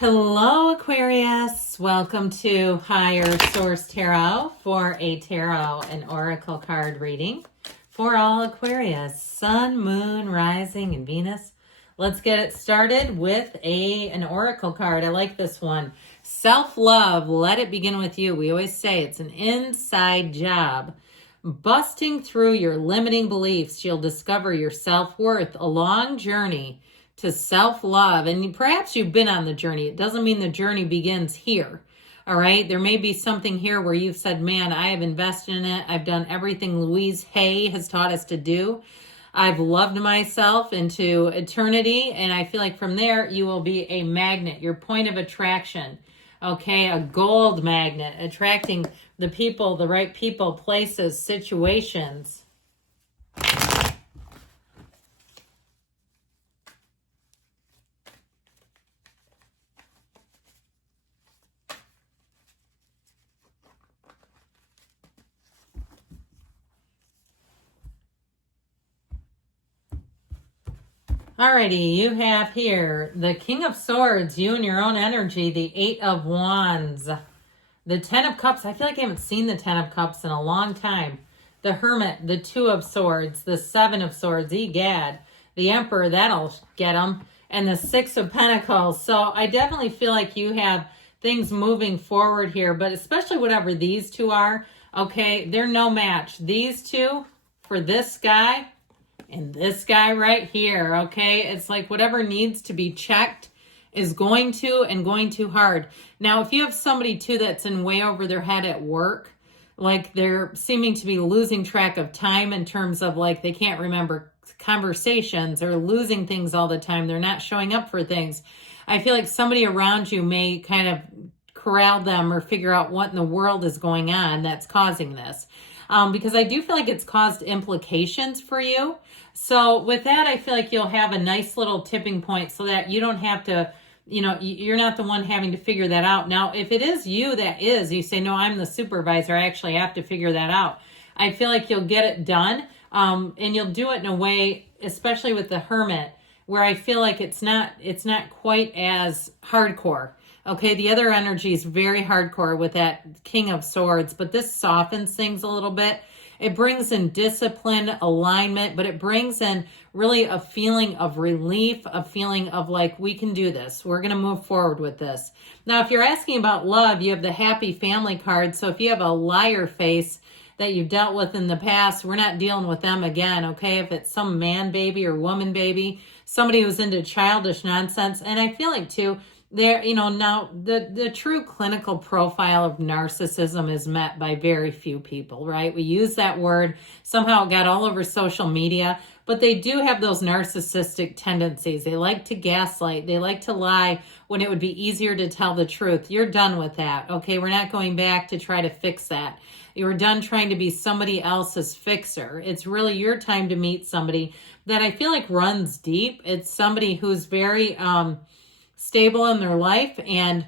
Hello, Aquarius. Welcome to Higher Source Tarot for a tarot and oracle card reading for all Aquarius, Sun, Moon, Rising, and Venus. Let's get it started with an oracle card. I like this one. Self-love, let it begin with you. We always say it's an inside job. Busting through your limiting beliefs, you'll discover your self-worth. A long journey to self-love, and perhaps you've been on the journey. It doesn't mean the journey begins here. All right, there may be something here where you've said, man, I have invested in it. I've done everything Louise Hay has taught us to do. I've loved myself into eternity, and I feel like from there you will be a magnet, your point of attraction. Okay, a gold magnet, attracting the people, the right people, places, situations. Alrighty, you have here the King of Swords, you and your own energy, the Eight of Wands, the Ten of Cups. I feel like I haven't seen the Ten of Cups in a long time. The Hermit, the Two of Swords, the Seven of Swords, egad, the Emperor, that'll get them, and the Six of Pentacles. So I definitely feel like you have things moving forward here, but especially whatever these two are, okay, they're no match. These two for this guy and this guy right here, okay? It's like whatever needs to be checked is going too hard. Now, if you have somebody too that's in way over their head at work, like they're seeming to be losing track of time in terms of like they can't remember conversations or losing things all the time. They're not showing up for things. I feel like somebody around you may kind of corral them or figure out what in the world is going on that's causing this. Because I do feel like it's caused implications for you. So with that, I feel like you'll have a nice little tipping point so that you don't have to, you're not the one having to figure that out. Now, if it is you you say, no, I'm the supervisor, I actually have to figure that out. I feel like you'll get it done. And you'll do it in a way, especially with the Hermit, where I feel like it's not quite as hardcore. Okay, the other energy is very hardcore with that King of Swords, but this softens things a little bit. It brings in discipline, alignment, but it brings in really a feeling of relief, a feeling of like, we can do this. We're going to move forward with this. Now, if you're asking about love, you have the Happy Family card. So if you have a liar face that you've dealt with in the past, we're not dealing with them again, okay? If it's some man baby or woman baby, somebody who's into childish nonsense. And I feel like too, there, now the true clinical profile of narcissism is met by very few people, right? We use that word, somehow it got all over social media, but they do have those narcissistic tendencies. They like to gaslight, they like to lie when it would be easier to tell the truth. You're done with that, okay? We're not going back to try to fix that. You're done trying to be somebody else's fixer. It's really your time to meet somebody that I feel like runs deep. It's somebody who's very, stable in their life, and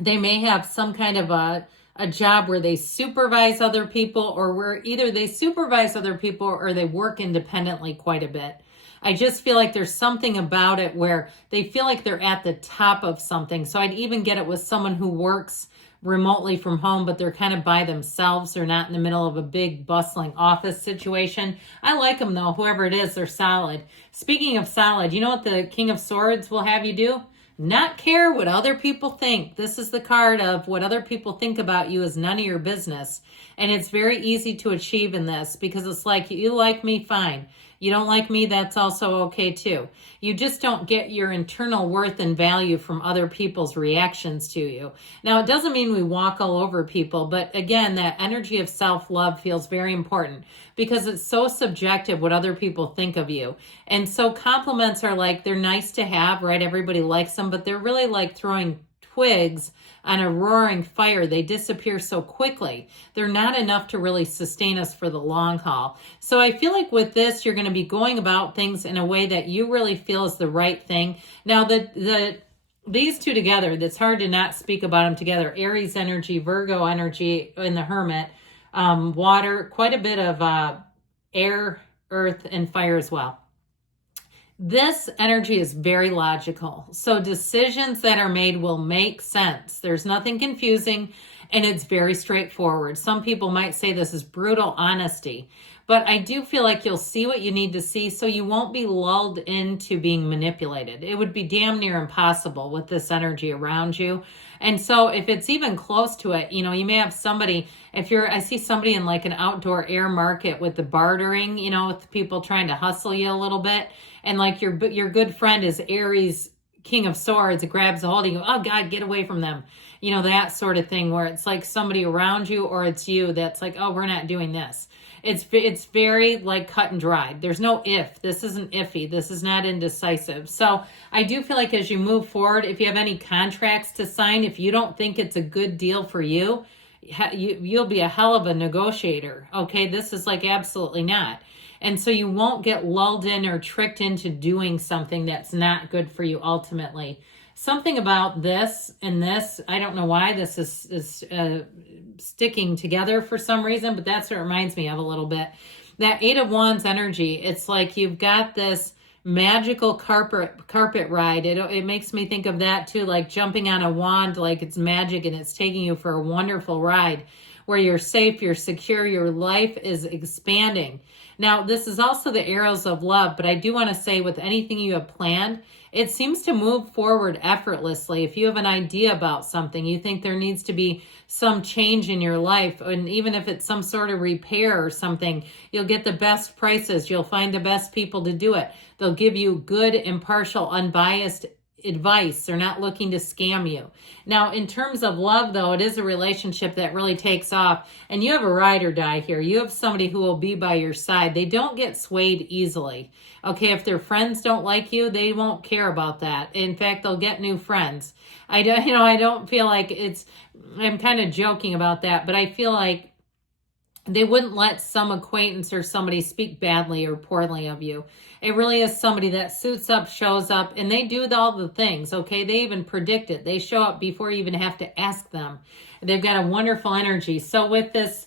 they may have some kind of a job where they supervise other people, or where either they supervise other people or they work independently quite a bit. I just feel like there's something about it where they feel like they're at the top of something. So I'd even get it with someone who works remotely from home, but they're kind of by themselves. They're not in the middle of a big bustling office situation. I like them though. Whoever it is, they're solid. Speaking of solid, you know what the King of Swords will have you do? Not care what other people think. This is the card of what other people think about you is none of your business. And it's very easy to achieve in this because it's like, you like me, fine. You don't like me, that's also okay too. You just don't get your internal worth and value from other people's reactions to you. Now, it doesn't mean we walk all over people, but again, that energy of self-love feels very important because it's so subjective what other people think of you. And so compliments are like, they're nice to have, right? Everybody likes them, but they're really like throwing twigs on a roaring fire. They disappear so quickly. They're not enough to really sustain us for the long haul. So I feel like with this, you're going to be going about things in a way that you really feel is the right thing. Now, these two together, that's hard to not speak about them together. Aries energy, Virgo energy in the Hermit, water, quite a bit of air, earth, and fire as well. This energy is very logical. So decisions that are made will make sense. There's nothing confusing, and it's very straightforward. Some people might say this is brutal honesty, but I do feel like you'll see what you need to see, so you won't be lulled into being manipulated. It would be damn near impossible with this energy around you. And so if it's even close to it, you know, you may have somebody, I see somebody in like an outdoor air market with the bartering, you know, with people trying to hustle you a little bit. And like your good friend is Aries, King of Swords, grabs a hold of you, oh God, get away from them. You know, that sort of thing where it's like somebody around you or it's you that's like, oh, we're not doing this. It's very like cut and dried. There's no if. This isn't iffy. This is not indecisive. So I do feel like as you move forward, if you have any contracts to sign, if you don't think it's a good deal for you, you'll be a hell of a negotiator. Okay, this is like absolutely not. And so you won't get lulled in or tricked into doing something that's not good for you ultimately. Something about this and this, I don't know why this is sticking together for some reason, but that's what it reminds me of a little bit. That Eight of Wands energy, it's like you've got this magical carpet ride. It makes me think of that too, like jumping on a wand, like it's magic and it's taking you for a wonderful ride where you're safe, you're secure, your life is expanding. Now, this is also the arrows of love, but I do want to say with anything you have planned, it seems to move forward effortlessly. If you have an idea about something, you think there needs to be some change in your life, and even if it's some sort of repair or something, you'll get the best prices. You'll find the best people to do it. They'll give you good, impartial, unbiased advice. They're not looking to scam you. Now, in terms of love, though, it is a relationship that really takes off, and you have a ride or die here. You have somebody who will be by your side. They don't get swayed easily. Okay, if their friends don't like you, they won't care about that. In fact, they'll get new friends. I don't feel like I'm kind of joking about that, but I feel like they wouldn't let some acquaintance or somebody speak badly or poorly of you. It really is somebody that suits up, shows up, and they do all the things, okay? They even predict it. They show up before you even have to ask them. They've got a wonderful energy. So with this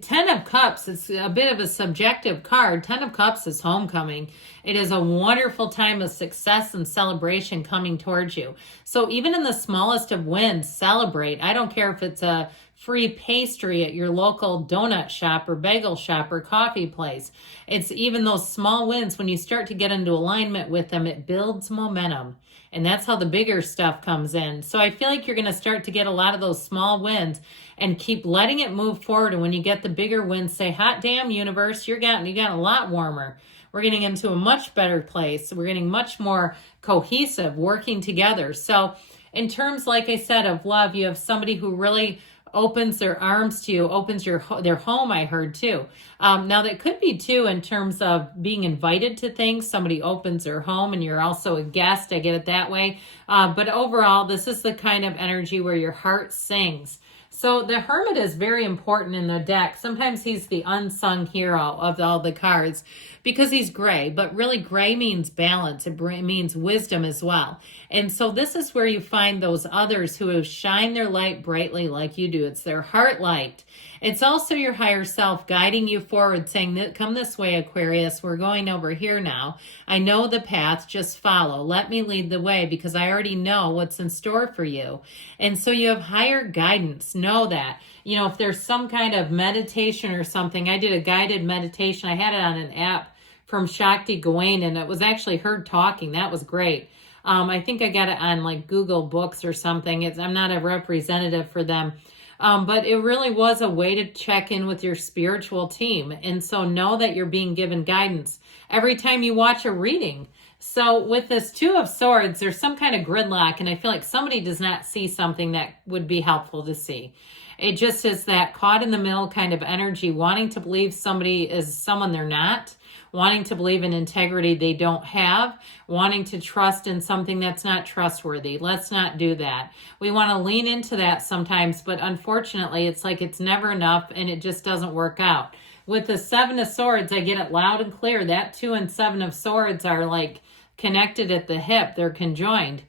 Ten of Cups, it's a bit of a subjective card. Ten of Cups is homecoming. It is a wonderful time of success and celebration coming towards you. So even in the smallest of wins, celebrate. I don't care if it's a free pastry at your local donut shop or bagel shop or coffee place. It's even those small wins. When you start to get into alignment with them, it builds momentum. And that's how the bigger stuff comes in. So I feel like you're going to start to get a lot of those small wins and keep letting it move forward. And when you get the bigger wins, say, hot damn universe, you got a lot warmer. We're getting into a much better place. We're getting much more cohesive, working together. So in terms, like I said, of love, you have somebody who really opens their arms to you, opens their home, I heard too. Now that could be too in terms of being invited to things. Somebody opens their home and you're also a guest. I get it that way. But overall, this is the kind of energy where your heart sings. So the Hermit is very important in the deck. Sometimes he's the unsung hero of all the cards because he's gray, but really gray means balance. It means wisdom as well. And so this is where you find those others who shine their light brightly like you do. It's their heart light. It's also your higher self guiding you forward, saying, come this way, Aquarius. We're going over here now. I know the path. Just follow. Let me lead the way because I already know what's in store for you. And so you have higher guidance. Know that. You know, if there's some kind of meditation or something, I did a guided meditation. I had it on an app from Shakti Gawain, and it was actually her talking. That was great. I think I got it on like Google Books or something. I'm not a representative for them. But it really was a way to check in with your spiritual team. And so know that you're being given guidance every time you watch a reading. So with this Two of Swords, there's some kind of gridlock, and I feel like somebody does not see something that would be helpful to see. It just is that caught in the middle kind of energy, wanting to believe somebody is someone they're not, wanting to believe in integrity they don't have, wanting to trust in something that's not trustworthy. Let's not do that. We want to lean into that sometimes, but unfortunately, it's like it's never enough and it just doesn't work out. With the Seven of Swords, I get it loud and clear. That 2 and 7 of Swords are like connected at the hip. They're conjoined.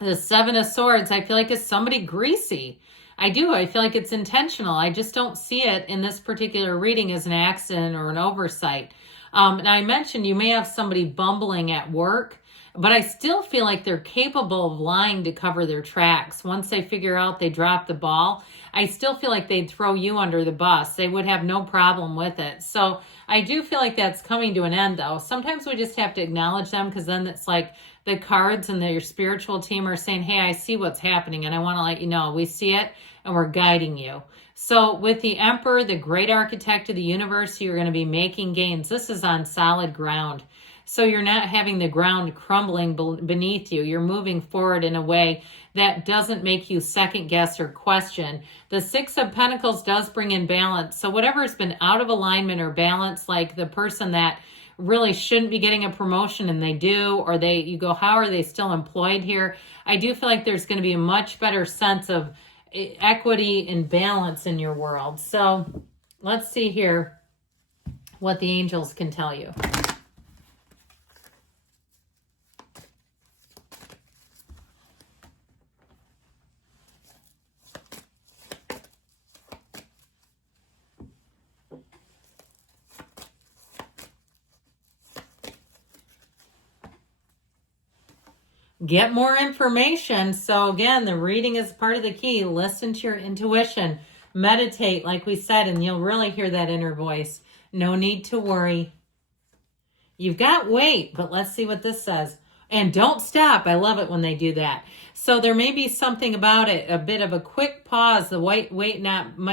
The 7 of Swords, I feel like is somebody greasy. I do. I feel like it's intentional. I just don't see it in this particular reading as an accident or an oversight. And I mentioned you may have somebody bumbling at work, but I still feel like they're capable of lying to cover their tracks. Once they figure out they dropped the ball, I still feel like they'd throw you under the bus. They would have no problem with it. So I do feel like that's coming to an end, though. Sometimes we just have to acknowledge them, because then it's like the cards and your spiritual team are saying, hey, I see what's happening and I want to let you know. We see it and we're guiding you. So with the Emperor, the great architect of the universe, you're going to be making gains. This is on solid ground. So you're not having the ground crumbling beneath you. You're moving forward in a way that doesn't make you second guess or question. The Six of Pentacles does bring in balance. So whatever has been out of alignment or balance, like the person that really shouldn't be getting a promotion and they do, or you go, how are they still employed here? I do feel like there's going to be a much better sense of equity and balance in your world. So let's see here what the angels can tell you. Get more information. So again, the reading is part of the key. Listen to your intuition. Meditate, like we said, and you'll really hear that inner voice. No need to worry. You've got weight, but let's see what this says. And don't stop. I love it when they do that. So there may be something about it, a bit of a quick pause. The wait might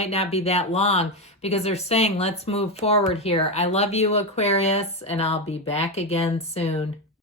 not be that long, because they're saying, let's move forward here. I love you, Aquarius, and I'll be back again soon.